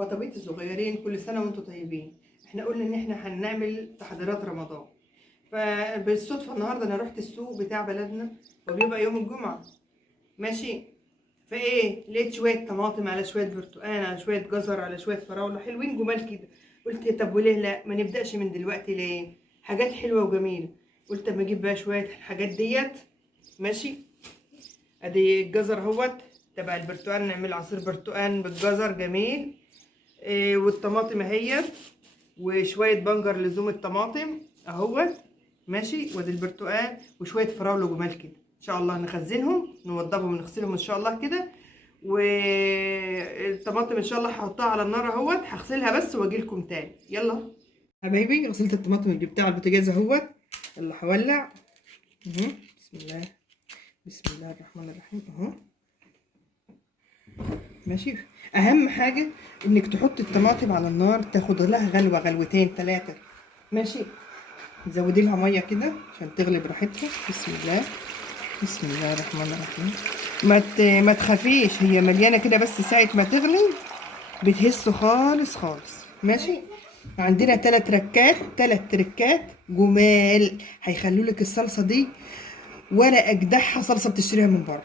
بطبيط الصغيرين، كل سنة وانتم طيبين. احنا قلنا ان احنا هنعمل تحضيرات رمضان، فبالصدفة النهاردة انا رحت السوق بتاع بلدنا وبيبقى يوم الجمعة، ماشي. فايه، لقيت شوية طماطم على شوية برتقان على شوية جزر على شوية فراولة حلوين جمال كده. قلت طب وليه لا، ما نبدأش من دلوقتي ليه؟ حاجات حلوة وجميلة. قلت اما اجيب بقى شوية الحاجات ديت، ماشي. ادي الجزر اهوت تبع البرتقال، نعمل عصير برتقال بالجزر جميل. والطماطم اهيت، وشويه بنجر لزوم الطماطم اهوت، ماشي. وادي البرتقال وشويه فراوله جمال كده. ان شاء الله نخزنهم نوضبهم ونغسلهم ان شاء الله كده. والطماطم ان شاء الله هحطها على النار اهوت، هغسلها بس واجي لكم تاني. يلا حبايبي، غسلت الطماطم اللي جبتها على البوتاجاز اهوت. يلا هولع. بسم الله، بسم الله الرحمن الرحيم اهو، ماشي. اهم حاجه انك تحط الطماطم على النار تاخد لها غلوه غلوتين ثلاثه، ماشي. زودي لها ميه كده عشان تغلي براحتها. بسم الله، بسم الله الرحمن الرحيم. ما تخافيش، هي مليانه كده، بس ساعه ما تغلي بتهس خالص خالص، ماشي. عندنا ثلاث تركات جمال هيخلوا لك الصلصه دي ولا اجدعها صلصه بتشتريها من بره،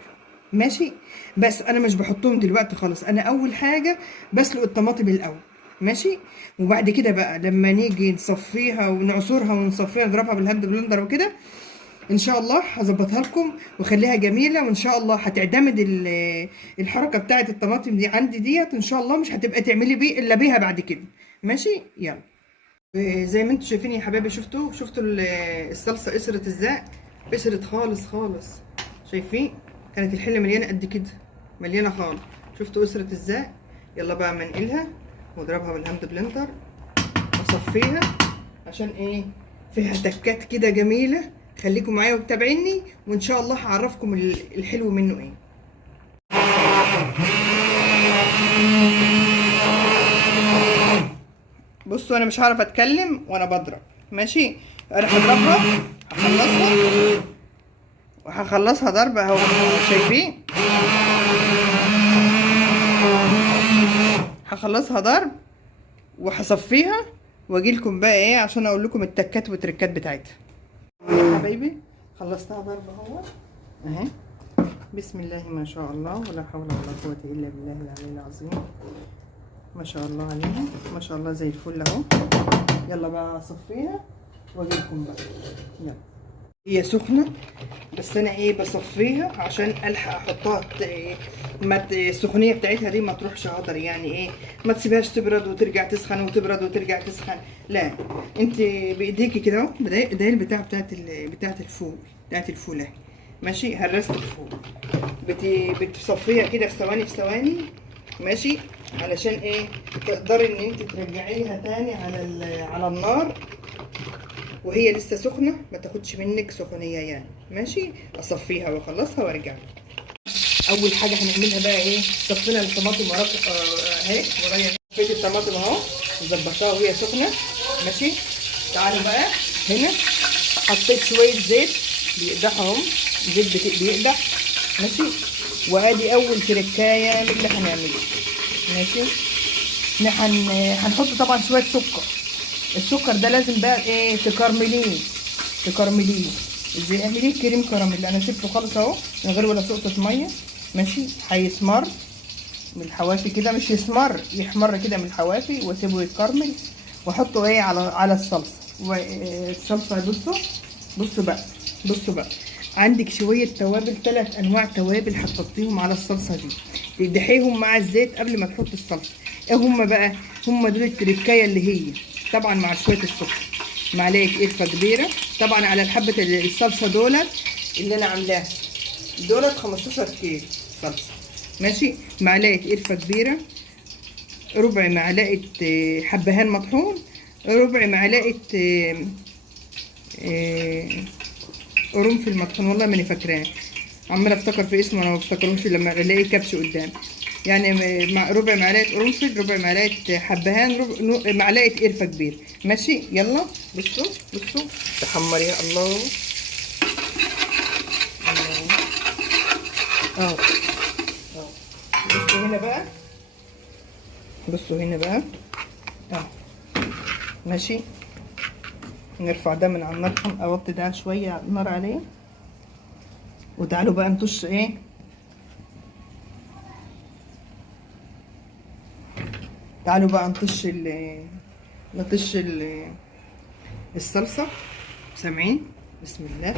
ماشي. بس انا مش بحطهم دلوقتي خالص، انا اول حاجه بسلق الطماطم الاول، ماشي. وبعد كده بقى لما نيجي نصفيها ونعصرها ونصفيها نضربها بالهاند بلندر وكده، ان شاء الله هظبطها لكم واخليها جميله. وان شاء الله هتعتمد الحركه بتاعه الطماطم دي عندي ديت، ان شاء الله مش هتبقى تعملي بيه الا بيها بعد كده، ماشي. يلا. زي ما انتم شايفين يا حبايبي، شفتوا الصلصه قصرت ازاي؟ قصرت خالص خالص، شايفين؟ كانت الحله مليانه قد كده، مليانه خالص. شفتوا قصرت ازاي؟ يلا بقى منقلها واضربها بالهاند بلندر واصفيها. عشان ايه؟ فيها تكات كده جميله. خليكم معايا وتابعيني، وان شاء الله هعرفكم الحلو منه ايه. بصوا انا مش هعرف اتكلم وانا بضرب، ماشي. انا هضربها، هخلصها ضرب اهو، شايفين؟ هخلصها ضرب وهصفيها واجي لكم بقى ايه عشان اقول لكم التكات والتركات بتاعتها. يا حبايبي خلصتها ضرب اهو اهي. بسم الله ما شاء الله، ولا حول ولا قوه الا بالله العلي العظيم. ما شاء الله عليها، ما شاء الله زي الفل اهو. يلا بقى اصفيها واجي لكم بقى. يلا. هي سخنه بس انا ايه بصفيها عشان الحق احطها، ما السخونيه بتاعتها دي ما تروحش هدر، يعني ايه، ما تسيبهاش تبرد وترجع تسخن وتبرد وترجع تسخن، لا. انت بايديكي كده اهو، ده البتاع بتاعت الفول اهي، ماشي. هرست الفول بتصفيها كده في ثواني في ثواني، ماشي. علشان ايه؟ تقدري ان انت ترجعيها تاني على النار وهي لسه سخنه، ما تاخدش منك سخونيه يعني، ماشي. اصفيها واخلصها وارجع. اول حاجه هنعملها بقى ايه؟ صفينا الطماطم اهي ورايا. صفيت الطماطم اهو وظبطتها وهي سخنه، ماشي. تعالوا بقى هنا، حطيت شويه زيت بيقدحهم، زيت بيقدح، ماشي. وادي اول تركايه من اللي هنعمله، ماشي. هنحط طبعا شويه سكر. السكر ده لازم بقى ايه، تكرمليه ازاي؟ اعمليه كريم كراميل. انا سبته خالص اهو من غير ولا سقطه ميه، ماشي. هيسمر من الحوافي كده، مش يسمر، يحمر كده من الحوافي، واسيبه يتكرمل واحطه ايه على الصلصه. والصلصه بصوا بقى عندك شويه توابل، 3 انواع توابل هتحطيهم على الصلصه دي، تدحيهم مع الزيت قبل ما تحط الصلصه. ايه هم بقى؟ هم دول التركايه اللي هي طبعا مع شويه السكر. معلقه قرفه كبيره طبعا على الحبه الصلصه دولت اللي انا عاملاها، دولت 15 كيلو صلصه، ماشي. معلقه قرفه كبيره، ربع معلقه حبهان مطحون، ربع معلقه قرنفل مطحون، والله ماني فاكراه، عماله افتكر في اسمه انا ما بفتكروش لما الاقي كبش قدامي. يعني مع ربع معلقه قرنفل، ربع معلقه حبهان، معلقه قرفه كبيره، ماشي. يلا بصوا تحمريها. الله اه بصوا هنا بقى بصوا هنا بقى اهو. ماشي، نرفع ده من على النار، اوطي ده شويه النار عليه، وتعالوا بقى نطش ايه، تعالوا بقى نطش الصلصه. سامعين؟ بسم الله.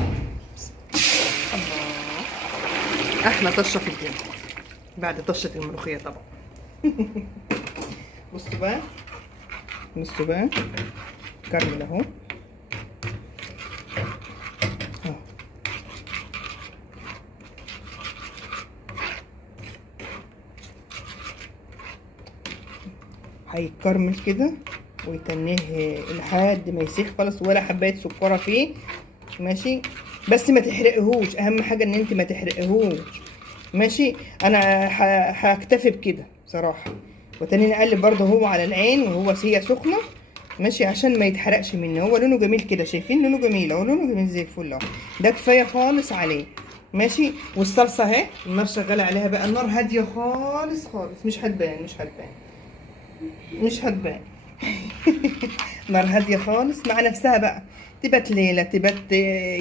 الله، احلى طشه في الدنيا بعد طشه الملوخيه طبعا. بصوا بقى، بصوا بقى، كرمل اهو. هيتكرمل كده ويتنيه لحد ما يسيح خالص، ولا حبايه سكره فيه. ماشي، بس ما تحرقهوش، اهم حاجه ان انت ما تحرقهوش. ماشي، انا هكتفي بكده بصراحه، وتاني نقلب برضه هو على العين وهو هي سخنه. ماشي، عشان ما يتحرقش مني. هو لونه جميل كده، شايفين لونه جميل اهو، لونه جميل زي الفل اهو. ده كفايه خالص عليه. ماشي، والصلصه اهي النار شغاله عليها بقى، النار هاديه خالص خالص، مش هتبان مش هتبان. نار هاديه خالص مع نفسها بقى، تبات ليله، تبات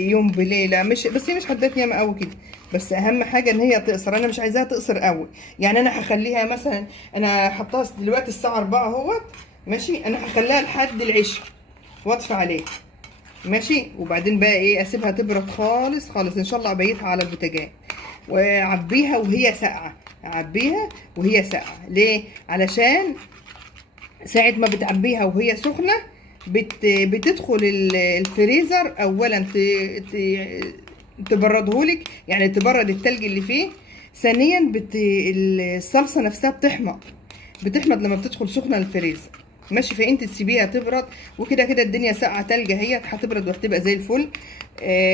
يوم بليله، مش بس هي مش هتبات ياما قوي كده. بس اهم حاجه ان هي تقصر، انا مش عايزاها تقصر قوي. يعني انا هخليها مثلا، انا حطاها دلوقتي الساعه 4 اهوت. ماشي، انا هخليها لحد العشاء واطفي عليها. ماشي، وبعدين بقى ايه، اسيبها تبرد خالص خالص، ان شاء الله ابيتها على البوتاجاز وعبيها وهي ساقعه. اعبيها وهي ساقعه ليه؟ علشان ساعة ما بتعبيها وهي سخنة بتدخل الفريزر اولا تبردهولك، يعني تبرد التلج اللي فيه. ثانيا الصلصة نفسها بتحمض لما بتدخل سخنة الفريزر. ماشي، فانت تسيبيها تبرد، وكده كده الدنيا ساقعة تلج، هي هتبرد وهتبقى زي الفل.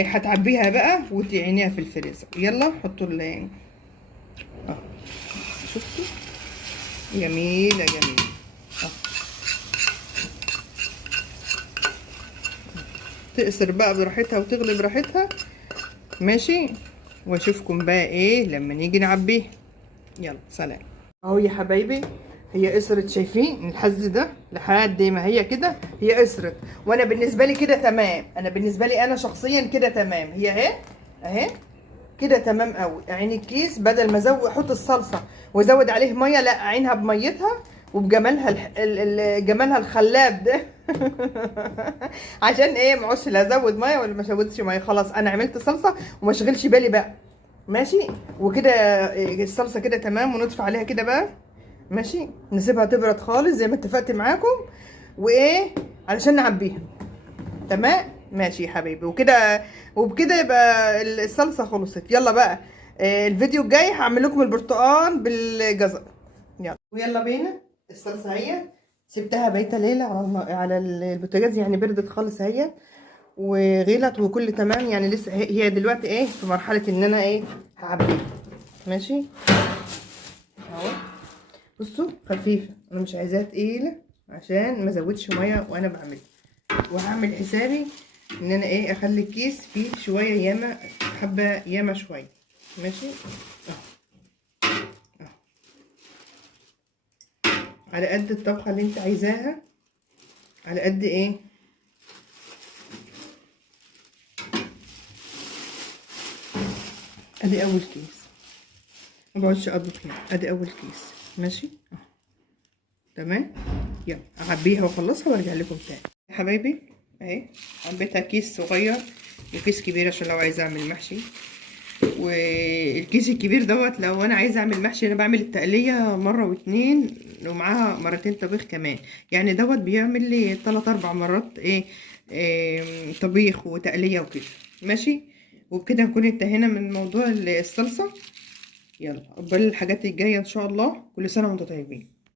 هتعبيها بقى وتعينيها في الفريزر. يلا حطوا شفتوا؟ جميلة جميلة. تقصر بقى براحتها وتغلي براحتها. ماشي، واشوفكم بقى ايه لما نيجي نعبيه. يلا سلام. اهو يا حبايبي، هي قصرت، شايفين الحز ده لحد ما هي كده، هي قصرت. وانا بالنسبه لي كده تمام، انا بالنسبه لي انا شخصيا كده تمام. هي اهي كده تمام قوي. اعين الكيس، بدل ما احط الصلصه وازود عليه ميه، لا اعينها بميتها وبجمالها جمالها الخلاب ده. عشان ايه؟ معوش لا ازود ميه ولا ما ازودش ميه. خلاص انا عملت صلصه وما اشغلش بالي بقى. ماشي، وكده الصلصه كده تمام، ونطفي عليها كده بقى. ماشي، نسيبها تبرد خالص زي ما اتفقت معاكم، وايه، علشان نعبيها. تمام، ماشي يا حبيبي. وبكده يبقى الصلصه خلصت. يلا بقى، الفيديو الجاي هعمل لكم البرتقال بالجزر. ويلا بينا. الصلصه هي سبتها بيته ليله على البوتاجاز، يعني بردت خالص هي وغلت وكل تمام. يعني لسه هي دلوقتي ايه، في مرحله ان انا ايه، هعبيها. ماشي اهو، بصوا خفيفه، انا مش عايزاها تقيله عشان ما ازودش ميه وانا بعملها. وهعمل حسابي ان انا ايه، اخلي الكيس فيه شويه ياما، حبه ياما شويه. ماشي على قد الطبخه اللي انت عايزاها، على قد ايه. ادي اول كيس، ما بقعدش اطبخ يعني، ادي اول كيس. ماشي تمام. يلا اعبيها واخلصها وارجع لكم تاني يا حبايبي. اهي عبيتها كيس صغير وكيس كبير عشان لو عايزه اعمل محشي. والكيس الكبير دوت لو انا عايزه اعمل محشي، انا بعمل التقليه مره واتنين ومعاها مرتين طبيخ كمان. يعني دوت بيعمل لي 3-4 مرات إيه طبيخ وتقليه وكده. ماشي، وبكده نكون انتهينا من موضوع الصلصه. يلا قبل الحاجات الجايه ان شاء الله. كل سنه وانتم طيبين.